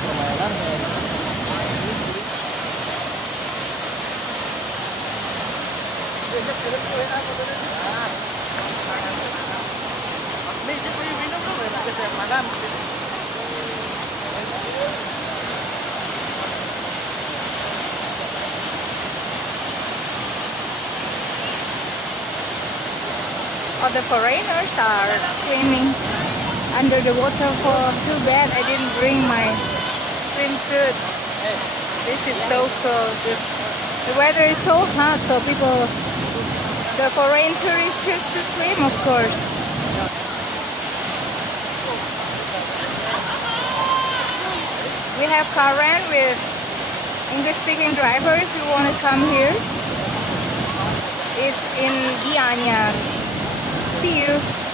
permainan. Medyo po yung minum dong, kasi malam. All the foreigners are swimming under the waterfall. Too bad I didn't bring my swimsuit. This is so cold. The weather is so hot, so the foreign tourists choose to swim, of course. We have Karen with English-speaking driver if you want to come here. It's in Gianyar. See you.